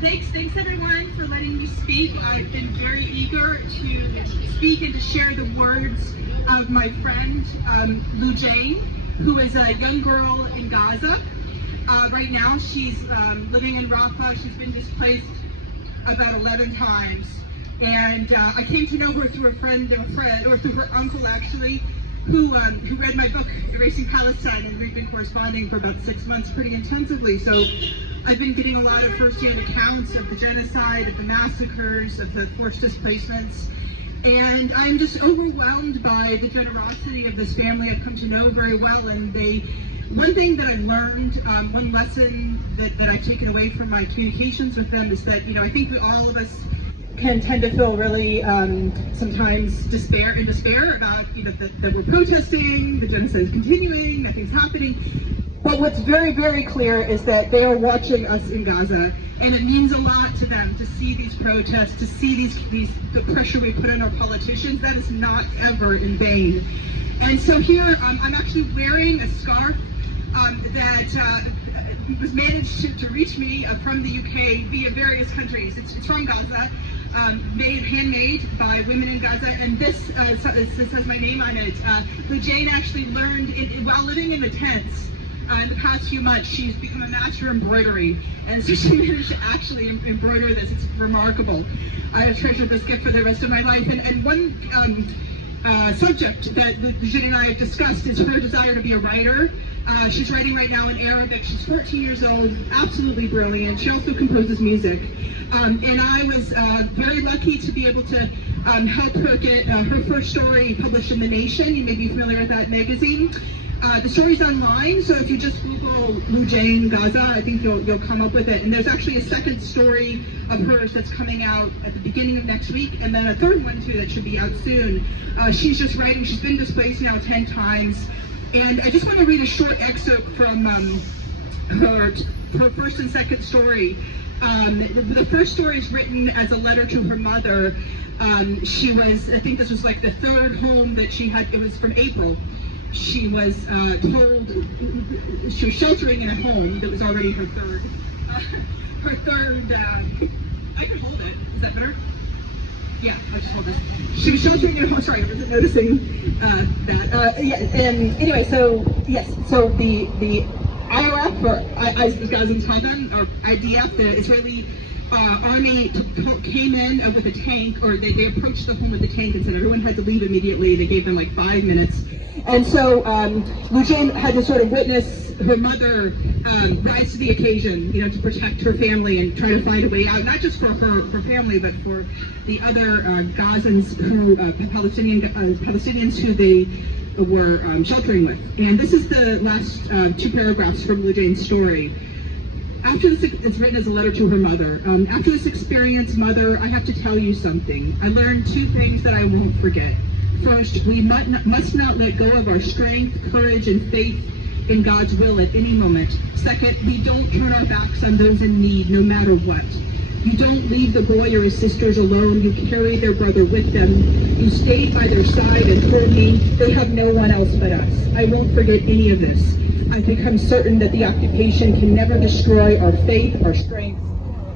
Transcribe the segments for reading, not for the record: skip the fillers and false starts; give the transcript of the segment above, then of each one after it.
Thanks everyone for letting me speak. I've been very eager to speak and to share the words of my friend Lujayn, who is a young girl in Gaza. Right now she's living in Rafah. She's been displaced about 11 times. And I came to know her through a friend, or through her uncle actually, who read my book, Erasing Palestine, and we've been corresponding for about 6 months pretty intensively. So I've been getting a lot of first-hand accounts of the genocide, of the massacres, of the forced displacements, and I'm just overwhelmed by the generosity of this family I've come to know very well. And one thing that I've learned, one lesson that I've taken away from my communications with them is that, I think all of us can tend to feel really sometimes despair about that we're protesting, the genocide is continuing, nothing's happening. But what's very, very clear is that they are watching us in Gaza, and it means a lot to them to see these protests, to see the pressure we put on our politicians. That is not ever in vain. And so here I'm actually wearing a scarf that was managed to reach me from the UK via various countries. It's from Gaza. Handmade by women in Gaza, and this has my name on it. Lujayn actually learned while living in the tents. In the past few months, she's become a master embroidery, and so she managed to actually embroider this. It's remarkable. I have treasured this gift for the rest of my life. And one subject that Lujayn and I have discussed is her desire to be a writer. She's writing right now in Arabic. She's 14 years old, absolutely brilliant. She also composes music. And I was very lucky to be able to help her get her first story published in The Nation. You may be familiar with that magazine. The story's online, so if you just Google Lujayn Gaza, I think you'll come up with it. And there's actually a second story of hers that's coming out at the beginning of next week, and then a third one too that should be out soon. She's just writing. She's been displaced now 10 times. And I just want to read a short excerpt from her first and second story. The first story is written as a letter to her mother. She was, I think this was like the third home that she had. It was from April. She was told she was sheltering in a home that was already her third. I can hold it. Is that better? Yeah, I just hold this. She was sheltering in a home. Sorry, I wasn't noticing that. Yeah, and anyway, so yes, so the IRF, or as Gazans call them, or IDF, the Israeli army came in with a tank, or they approached the home with a tank and said everyone had to leave immediately. They gave them like 5 minutes. And so Lujayn had to sort of witness her mother rise to the occasion, to protect her family and try to find a way out, not just for her family, but for the other Gazans Palestinians who they were sheltering with. And this is the last 2 paragraphs from Lujayn's story. After this, it's written as a letter to her mother. After this experience, Mother, I have to tell you something. I learned 2 things that I won't forget. First, we must not let go of our strength, courage, and faith in God's will at any moment. Second, we don't turn our backs on those in need, no matter what. You don't leave the boy or his sisters alone. You carry their brother with them. You stayed by their side and told me they have no one else but us. I won't forget any of this. I've become certain that the occupation can never destroy our faith, our strength,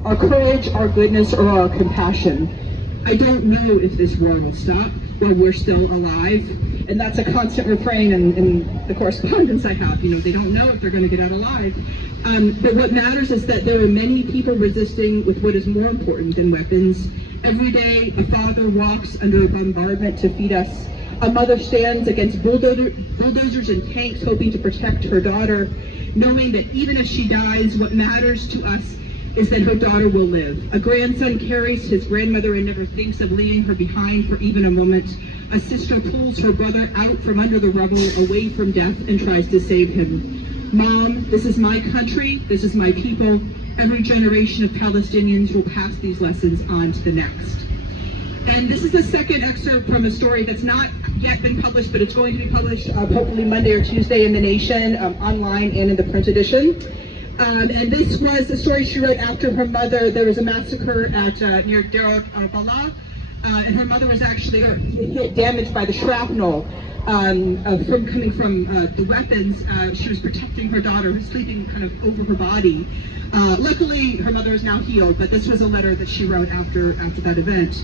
our courage, our goodness, or our compassion. I don't know if this war will stop, or we're still alive. And that's a constant refrain in the correspondence I have. They don't know if they're going to get out alive. But what matters is that there are many people resisting with what is more important than weapons. Every day, a father walks under a bombardment to feed us. A mother stands against bulldozers and tanks hoping to protect her daughter, knowing that even if she dies, what matters to us is that her daughter will live. A grandson carries his grandmother and never thinks of leaving her behind for even a moment. A sister pulls her brother out from under the rubble, away from death, and tries to save him. Mom, this is my country, this is my people. Every generation of Palestinians will pass these lessons on to the next. And this is the second excerpt from a story that's not yet been published, but it's going to be published hopefully Monday or Tuesday in The Nation, online and in the print edition. And this was a story she wrote after her mother. There was a massacre at near Deir al-Balah, and her mother was actually damaged by the shrapnel from coming from the weapons. She was protecting her daughter, who's sleeping kind of over her body. Luckily, her mother is now healed, but this was a letter that she wrote after that event.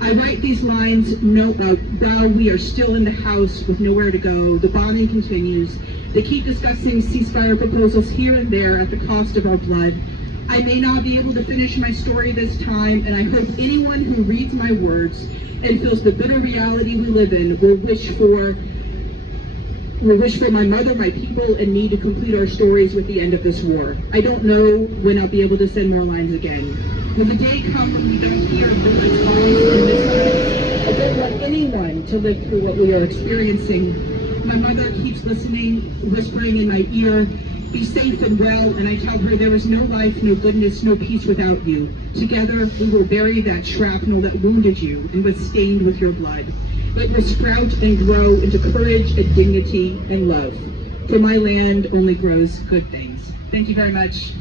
I write these lines while we are still in the house with nowhere to go. The bombing continues. They keep discussing ceasefire proposals here and there at the cost of our blood. I may not be able to finish my story this time, and I hope anyone who reads my words and feels the bitter reality we live in will wish for my mother, my people, and me to complete our stories with the end of this war. I don't know when I'll be able to send more lines again. Will the day come when we don't hear bullets, bombs, and missiles? I don't want anyone to live through what we are experiencing. My mother keeps listening, whispering in my ear, "Be safe and well," and I tell her there is no life, no goodness, no peace without you. Together we will bury that shrapnel that wounded you and was stained with your blood. It will sprout and grow into courage and dignity and love. For my land only grows good things. Thank you very much.